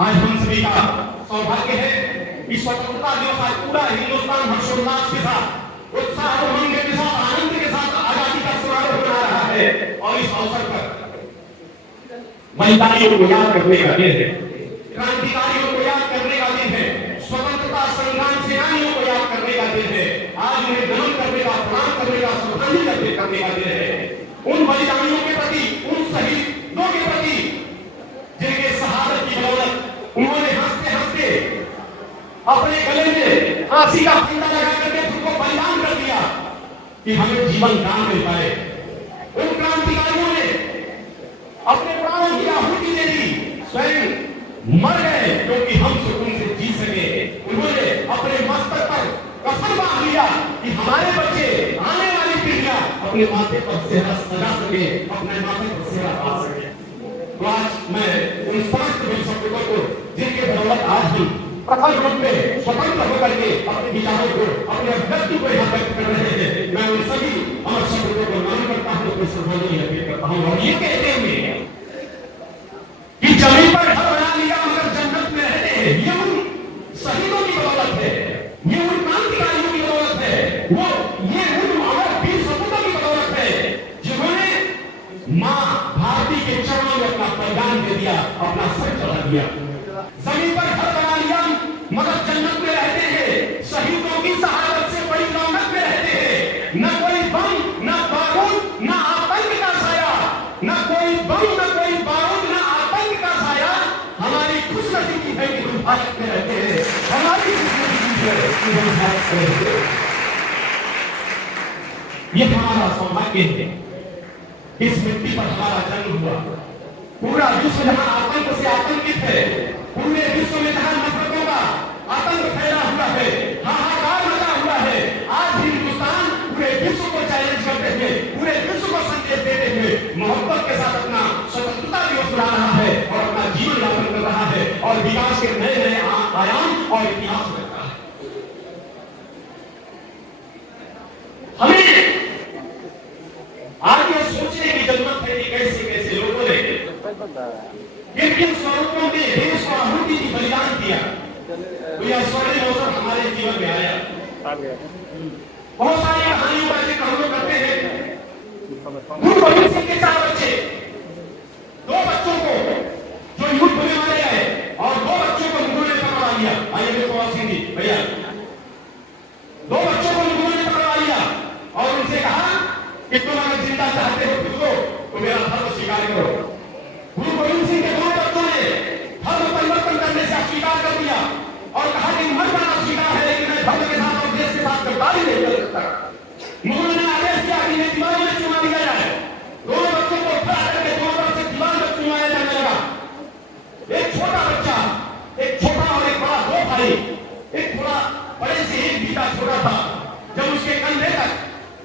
आज हम सभी का सौभाग्य है कि स्वतंत्रता दिवस आज पूरा हिंदुस्तान हर्षोल्लास के साथ, उत्साह और उमंग के साथ, आनंद के साथ आजादी का समारोह मना रहा है। और इस अवसर पर बलिदानियों को याद करने का दिन है, क्रांतिकारियों को याद करने का दिन है, स्वतंत्रता संग्राम सेनानियों को याद करने का दिन है। आज उन्हें नमन करने का, प्रणाम करने का, श्रद्धांजलि करने का दिन है। उन बलिदानियों के प्रति, उन शहीदों के प्रति जिनके शहादत की बदौलत उन्होंने हंसते हंसते अपने गले में फांसी का फंदा लगा करके खुद को बलिदान कर दिया कि हमें जीवन दान मिल पाए। उन क्रांतिकारियों ने अपने प्राणों की आहुति दे दी, स्वयं मर गए क्योंकि हम सुकून से जी सके। उन्होंने अपने मस्तक पर कसम बांध लिया कि हमारे बच्चे, आने वाली पीढ़ियां अपने माथे पर सेहरा सजा सके, अपने माथे पर सेहरा पा सके। तो आज मैं उन समस्त वीर सपूतों को जिनके बदौलत आज हम प्रखर रूप में स्वतंत्र होकर के अपने विचारों को, अपने अभिव्यक्ति को यहाँ व्यक्त कर रहे हैं, मैं उन सभी अमर सपूतों को नमन करता हूँ, तो श्रद्धांजलि अर्पित करता हूँ। और ये कहते हुए कि जमीन पर घर बना लिया मगर जन्नत में रहते हैं, ये उन शहीदों की बदौलत है, ये उन क्रांतिकारियों की बदौलत है, ये उन अमर वीर सपूतों की बदौलत है जिन्होंने माँ भारती के चरणों में अपना बलिदान दे दिया, अपना सर चढ़ा दिया। जमीन पर घर बना लिया मगर जन्नत में रहते हैं, शहीदों की शहादत से बड़ी रौनक में रहते हैं। न कोई बम, न बारूद, न आतंक का साया, न कोई बम, न कोई बारूद, न आतंक का साया। हमारी खुशनसीबी है कि हम भारत में रहते हैं, हमारी खुशनसीबी है कि हम भारत में रहते हैं। ये हमारा सौभाग्य है, इस मिट्टी पर हमारा जन्म हुआ। पूरा विश्व जहां आतंक से आतंकित है, पूरे विश्व में जहां नफरतों का आतंक फैला हुआ है, हाहाकार मचा हुआ है, आज हिंदुस्तान पूरे विश्व को चैलेंज करते हुए, पूरे विश्व को संदेश देते हुए मोहब्बत के साथ अपना स्वतंत्रता दिवस मना रहा है और अपना जीवन यापन कर रहा है और विकास के नए नए आयाम और इतिहास बन रहा है। हमें आज ये सोचने की जरूरत है कि कैसे कैसे लोगों ने किन स्वरूपों में देश को आहुति की बलिदान दिया, तो यह स्वर्णिम अवसर हमारे जीवन में आया। बहुत सारी कहानियों का जिक्र हम लोग करते हैं। गुरु गोविंद सिंह के 4 बच्चे, 2 बच्चों को जो युद्ध में मारे गए और 2 बच्चों को मुगलों ने पकड़ा लिया। आइए देखो सिंह जी भैया, 2 बच्चों को मुगलों ने पकड़ा लिया और उनसे कहा कि तुम अगर जिंदा चाहते हो खुद को तो मेरा धर्म स्वीकार करो। गुरु गोविंद सिंह के 2 बच्चों ने धर्म परिवर्तन करने से अस्वीकार कर दिया और कहा कि मर जाना स्वीकार है, लेकिन मैं धर्म के साथ और देश के साथ गद्दारी नहीं कर सकता। मुगलों ने आदेश किया कि इन्हें दीवार में चुना दिया जाए। 2 बच्चों को उठा करके 2 तरफ से दीवार में चुनाया जाने लगा। एक छोटा बच्चा, एक छोटा और एक बड़ा, 2 भाई, एक थोड़ा बड़े से एक बीता छोटा था। जब उसके कंधे तक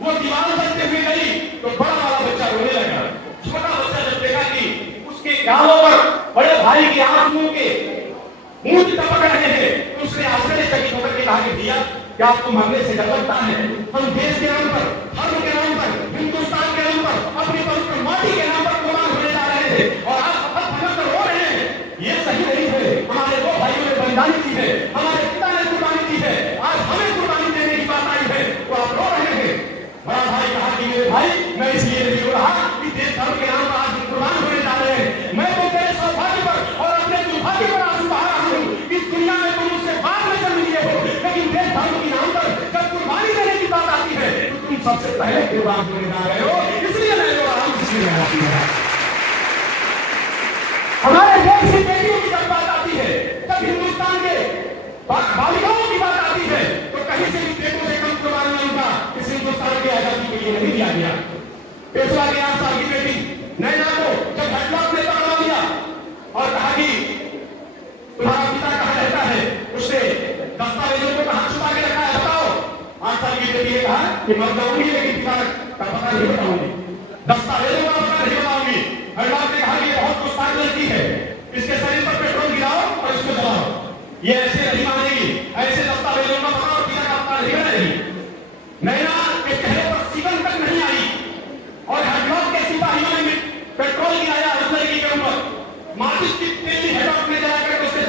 वो दीवार चलते हुए गई तो बड़ा वाला बच्चा रोने लगा। छोटा बच्चा जब देखा कि उसके गालों पर बड़े भाई के आंसुओं के मूंछ टपक रहे हैं तो उसने आश्चर्यचकित होकर के कहा कि भैया क्या आपको मरने से डर लगता है? हम देश के नाम पर, धर्म के नाम पर, हिंदुस्तान के नाम पर, अपनी पवित्र माटी के नाम पर कुर्बान होने जा रहे थे और आज फटक फटक कर रो रहे हैं। ये सही नहीं है। हमारे 2 भाइयों ने बलिदानी की है, हमारे पिता ने कुर्बानी की है, आज हमें कुर्बानी देने की बात आई है तो आप रो रहे हैं। बड़ा भाई कहा कि मेरे भाई मैं इसलिए नहीं रो रहा कि देश धर्म के नाम पर आज कुर्बान होने जा रहे हैं। मैं तो तेरे सौभाग्य पर और अपने दुर्भाग्य पर आंसू बहा रहा हूं। इस दुनिया में तुम मुझसे बाद में जन्म लिए हो, लेकिन देश धर्म के नाम पर जब कुर्बानी देने की बात आती है तो तुम सबसे पहले कुर्बान होने जा रहे हो। इसलिए मैं रो रहा हूं, इसलिए आती है। हमारे देश की बेटियों की जब बात आती है, जब हिंदुस्तान के बालिकाओं की बात आती है तो कहीं से भी बेटों से कम कुर्बान नहीं होगा। इस हिंदुस्तान की आजादी के लिए नहीं दिया गया। पेशवा के 8 साल की बेटी नैना को जब हेडलॉक ने पकड़ा दिया और कहा कि तुम्हारा पिता कहाँ रहता है, उसने दस्तावेजों को कहाँ छुपा के रखा है बताओ। 8 साल की बेटी ने कहा कि मर जाऊंगी लेकिन पिता का पता नहीं बताऊंगी, दस्तावेजों का पता नहीं बताऊंगी। हेडलॉक ने कहा कि ये बहुत गुस्ताख लड़की है, इसके शरीर पर पेट्रोल गिराओ और इसको जलाओ। ये ऐसे नहीं मानेगी, ऐसे दस्तावेजों का पता और पिता का पता नहीं रहेगी। नैना के चेहरे पर सिकन तक नहीं आई और हेडलॉक के सिपाहियों ने पेट्रोल गिराया उस लड़की के ऊपर। माचिस की तेली हेडलॉक में जला कर उसके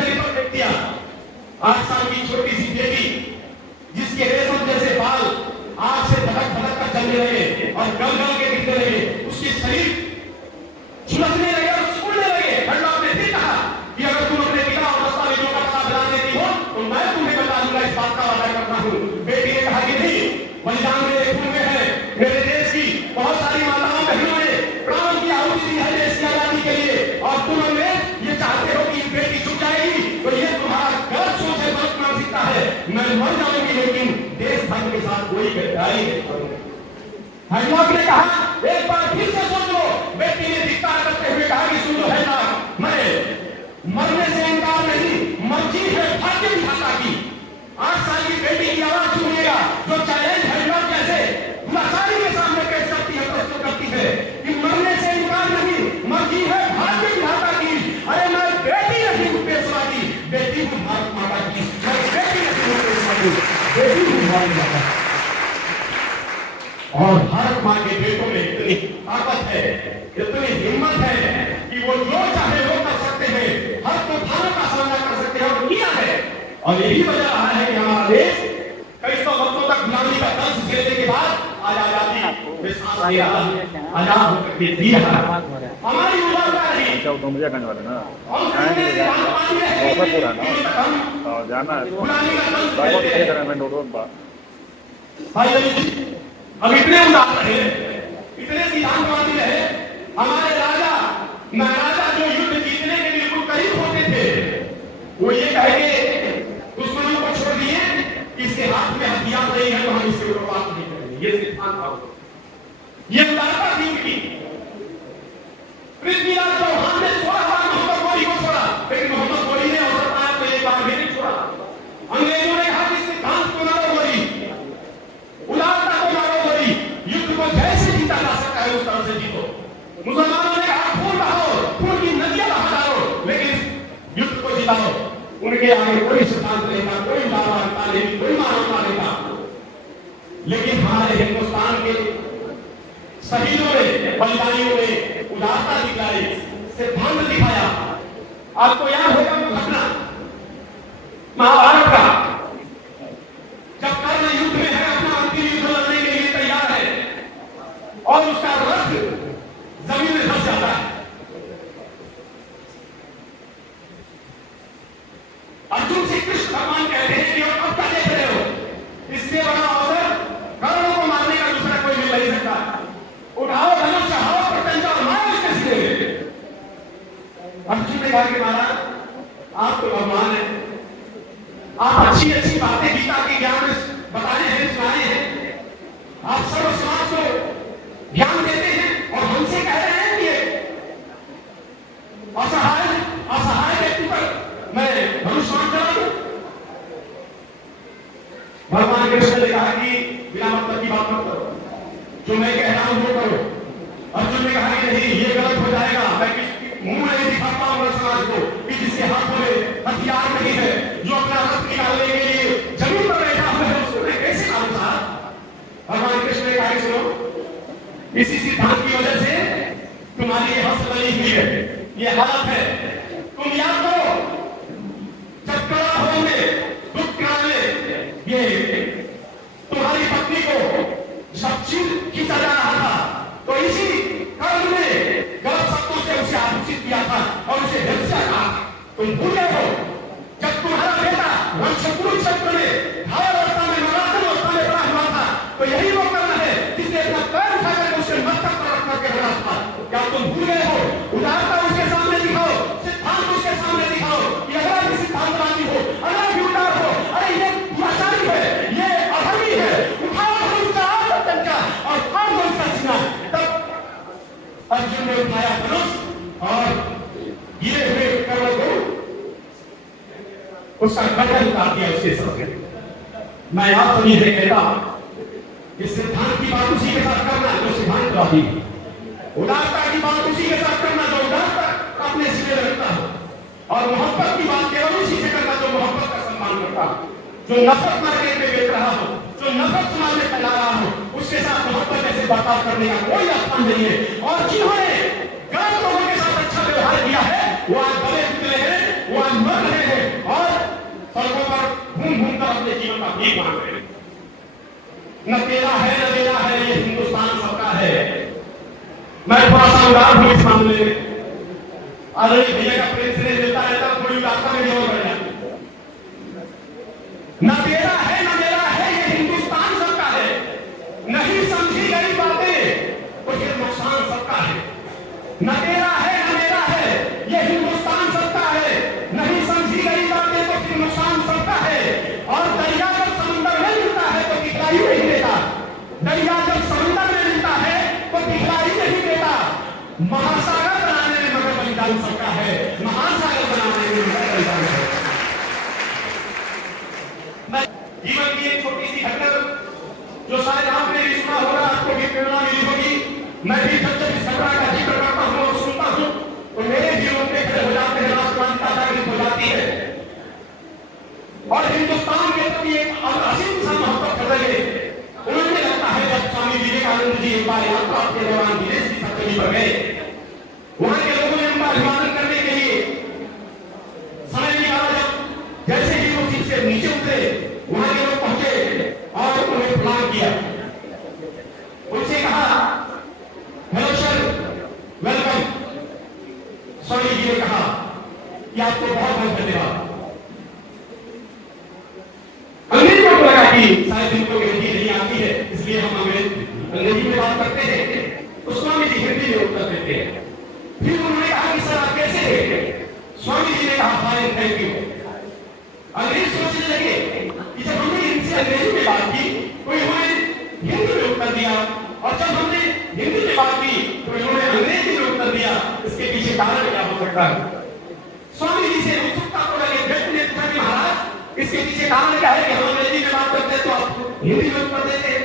बलिदान मेरे खून में है। मेरे देश की बहुत सारी माताओं बहनों ने प्राण की आहुति दी है देश की आजादी के लिए, और तुम हमें ये चाहते हो कि बेटी चुप जाएगी, तो ये तुम्हारा गलत सोच है, गलत मानसिकता है। मैं मर जाऊंगी लेकिन देश धर्म के साथ कोई गद्दारी नहीं करूंगी। हैडलॉक ने कहा, एक बार फिर से सोच लो। बेटी ने धिक्कार करते हुए कहा कि सुन लो हैडलॉक, मैं मरने से इनकार नहीं, मर्जी है भाग्य विधाता की। 8 साल की बेटी की आवाज सुनिएगा, जो चैलेंज हैडलॉक जैसे लाचारी के सामने पेश करती है, प्रस्तुत करती है कि मरने से इनकार नहीं, मर्जी है भाग्य विधाता की। अरे मैं बेटी नहीं हूं पेशवा की, बेटी हूं भारत माता की। मैं बेटी नहीं हूं पेशवा की, बेटी हूं भारत माता की। और भारत मां के बेटों में इतनी ताकत है, इतनी हिम्मत है कि वो जो चाहे वो कर सकते हैं, हर तूफानों का सामना कर सकते हैं, और किया है। और यही वजह रहा है कि हमारा देश कई सौ वर्षों तक गुलामी का दर्द झेलने के बाद आज आजादी में सांस ले रहा है, आजाद होकर के जी रहा है। हमारी उदारता रही, अब इतने उदार रहे, इतने सिद्धांतवादी रहे। हमारे राजा महाराजा जो युद्ध जीतने के बिल्कुल करीब होते थे, वो ये कह के दुश्मनों को छोड़ दिए, इसके हाथ में हथियार नहीं है तो हम इसके ऊपर बात नहीं करेंगे। ये सिद्धांत था, ये उदारता थी इनकी। पृथ्वीराज चौहान ने 16 बार मोहम्मद गोरी को छोड़ा, लेकिन मोहम्मद गोरी ने अवसर पाया तो एक बार भी नहीं छोड़ा। अंग्रेजों ने कहा कि सिद्धांत को मारो गोरी, उदारता को मारो गोरी, युद्ध को जैसे जीता जा सकता है उस तरह से जीतो। मुसलमानों ने कहा खून बहाओ, खून की नदियां बहा डालो, लेकिन युद्ध को जिताओ। उनके आगे कोई सिद्धांत नहीं था, कोई उदारता नहीं, कोई मानवता नहीं था। लेकिन हमारे हिंदुस्तान के शहीदों ने, बलिदानियों ने उदारता दिखाई, सिद्धांत दिखाया। आपको याद होगा वो घटना महाभारत का, जब कर्ण युद्ध में है, अपना अंतिम युद्ध लड़ने के लिए तैयार है, और उसका रथ जमीन में धंस जाता है। अर्जुन से कृष्ण भगवान कहते हैं कि अब क्या देख रहे हो, इससे बड़ा अवसर कर्ण को मारने का दूसरा कोई मिल नहीं सकता। उठाओ धनुष, चढ़ाओ प्रत्यंचा, मारो इसके सिरे में। अर्जुन ने कहा कि महाराज आप तो भगवान हैं, आप अच्छी अच्छी बातें गीता के ज्ञान में बताए हैं, सुनाए हैं, आप सर्व समाज को ज्ञान देते हैं, और हमसे कह रहे हैं कि असहाय व्यक्ति पर मैं धनुष बाण चला दूं। भगवान कृष्ण ने कहा कि बिना मतलब की बात मत करो, जो मैं कह रहा हूं वो करो। अर्जुन ने कहा कि नहीं, ये गलत हो जाएगा, मैं मुंह में नहीं दिखाता हूं समाज को कि जिसके हाथों में हथियार नहीं है, जो अपना रथ निकालने के लिए जमीन पर बैठा हुआ है, उसको मैं कैसे मारूं साहब। भगवान कृष्ण ने कहा सुनो, इसी सिद्धांत की वजह से तुम्हारी ये हस्त बनी हुई है, ये हालत है। तुम याद करो, जब कड़ा होंगे दुख कराने, ये तुम्हारी पत्नी को शब्द खींचा जा रहा था, तो इसी कर्म ने गलत शब्दों से उसे आभूषित किया था और उसे हिंसा कहा। तुम भूले हो, जब तुम्हारा बेटा वंशपुर क्षेत्र में भावावस्था में, नवरात्र अवस्था में बड़ा हुआ था, तो यही वो करना है जिसने अपना पैर उठाकर उसके मस्तक पर रख करके बना था। क्या तुम भूल गए हो? उदारता उसके सामने दिखाओ, सिद्धांत उसके सामने दिखाओ कि अगर भी सिद्धांतवादी हो, अगर भी उदार हो, अरे ये दुराचारी है, ये अधर्मी है, उठाओ धनुष, चढ़ाओ प्रत्यंचा और फाड़ दो उसका सीना। तब अर्जुन ने उठाया धनुष और गिरे हुए कर्ण को उसका गर्दन उतार दिया उसके सामने। मैं आप सभी से कहता कि सिद्धांत की बात उसी के साथ करना जो सिद्धांतवादी है, उदारता की बात उसी के साथ करना जो उदारता अपने सिरे रखता हो, और मोहब्बत की बात केवल उसी से करना जो मोहब्बत का सम्मान करता हो। जो नफरत मार्केट में बेच रहा हो, जो नफरत समाज में फैला रहा हो, उसके साथ मोहब्बत जैसे बर्ताव करने का कोई स्थान नहीं है। और जिन्होंने गलत लोगों के साथ अच्छा व्यवहार किया है, वो आज गले निकले हैं, वो आज मर रहे हैं और सड़कों पर घूम घूम कर अपने जीवन का भीख मांग रहे हैं। न तेरा है न मेरा है, ये हिंदुस्तान सबका है। मैं थोड़ा सा उदार हूं इस मामले में। अरे भैया का प्रेम से देता रहता, थोड़ी उदारता में जोर बढ़ जाती। न तेरा है न मेरा है, ये हिंदुस्तान सबका है। एक छोटी सी घटना जो शायद आपने भी सुना होगा, आपको भी प्रेरणा मिली होगी। मैं भी जब जब इस घटना का जिक्र करता हूँ और सुनता हूँ तो मेरे जीवन में खड़े हो जाते हैं, राष्ट्रवादिता जागृत हो जाती है और हिंदुस्तान के प्रति एक असीम सा मोहब्बत कर रहे हैं। उन्हें लगता है जब स्वामी विवेकानंद जी एक बार यात्रा के दौरान विदेश की सतही पर गए, वहां के लोगों ने उनका अभिवादन करने के लिए समय निकाला। जब जैसे ही वो सीट से नीचे उतरे, वहां के लोग पहुंचे और उन्हें प्रणाम किया, उनसे कहा hello sir, welcome. Swami ji ने कहा कि आपको बहुत बहुत धन्यवाद। अंग्रेजों को लगा कि शायद इनको हिंदी नहीं आती है, इसलिए हम अंग्रेजी में बात करते हैं, तो स्वामी जी हिंदी में उत्तर देते हैं। फिर उन्होंने कहा कि सर आप कैसे हैं? स्वामी जी ने कहा फाइन, थैंक यू। अंग्रेज सोचने लगे कि जब हमने इनसे अंग्रेजी में बात की तो इन्होंने हिंदी में उत्तर दिया, और जब हमने हिंदी में बात की तो इन्होंने अंग्रेजी में उत्तर दिया, इसके पीछे कारण क्या हो सकता है? स्वामी जी से उत्सुकता को लगे, व्यक्ति ने पूछा कि महाराज इसके पीछे कारण क्या है कि हम अंग्रेजी में बात करते हैं तो आप हिंदी में उत्तर देते हैं,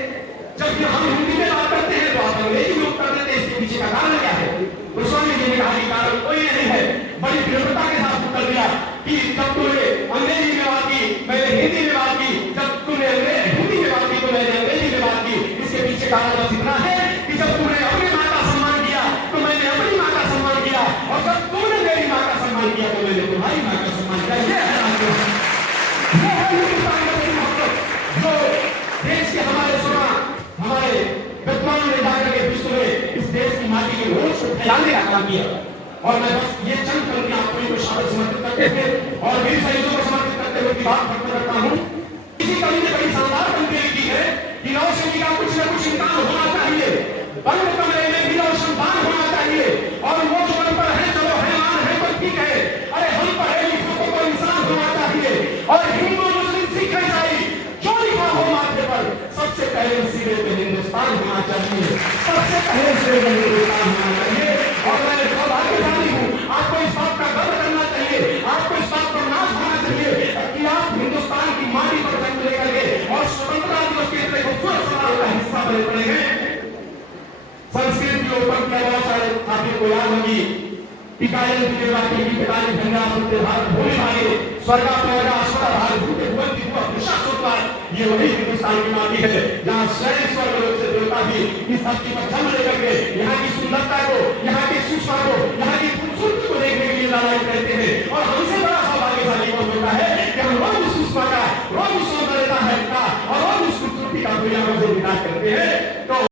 जब हम हिंदी में बात करते हैं तो आप अंग्रेजी में उत्तर देते हैं, इसके पीछे का कारण क्या है? तो स्वामी जी ने कहा कि कारण कोई नहीं है। बड़ी दृढ़ता के साथ उत्तर दिया कि जब तुमने अंग्रेजी में बात की मैंने हिंदी में बात की, जब तुमने हिंदी में बात की तो मैंने अंग्रेजी में बात की, इसके पीछे कारण बस इतना है कि जब तुमने अपनी माँ का सम्मान किया तो मैंने अपनी माँ का सम्मान किया, और जब तुमने मेरी माँ का सम्मान किया तो मैंने तुम्हारी माँ का सम्मान किया। ये है हिंदुस्तान का मोहब्बत जो देश के हमारे सुना हमारे विद्वान ने जाकर के विश्व में इस देश की माटी के रोज को फैलाने का काम किया। और मैं बस ये चंद पंक्ति आपको इनको शब्द समर्पित करते थे और मेरी शहीदों को समर्पित करते हुए की बात करता हूँ। इसी कवि ने बड़ी शानदार पंक्ति लिखी है कि नौसेना का कुछ न कुछ इंसान होना चाहिए, बंद कमरे में भी रोशनदान होना चाहिए, और वो जो मन पर है चलो है मान है तो ठीक है, अरे हम पढ़े लिखों को तो इंसान होना चाहिए, और हिंदू मुस्लिम सिख ईसाई जो लिखा हो माथे पर सबसे पहले सिरे पे हिंदुस्तान होना चाहिए, सबसे पहले सिरे पे हिंदुस्तान होना चाहिए। और मैं सौभाग्यशाली हूँ, आपको इस बात का गर्व करना चाहिए, आपको इस बात पर नाज होना चाहिए कि आप हिंदुस्तान की माटी पर जंग लेकर गए और स्वतंत्रता दिवस के इतने खूबसूरत समारोह का हिस्सा बने पड़े हैं। संस्कृत के ऊपर क्या बहुत सारे साथियों को याद होगी, टिकायन की देवाती की पिताजी धन्या सुनते भारत भूमि भागे स्वर्गा प्यारा अश्वरा भारत भूते भुवंती हुआ पुरुषा सुनता। ये वही हिंदुस्तान की माटी है जहाँ स्वयं स्वर्ग लोक से देवता भी इस धरती पर जन्म लेकर के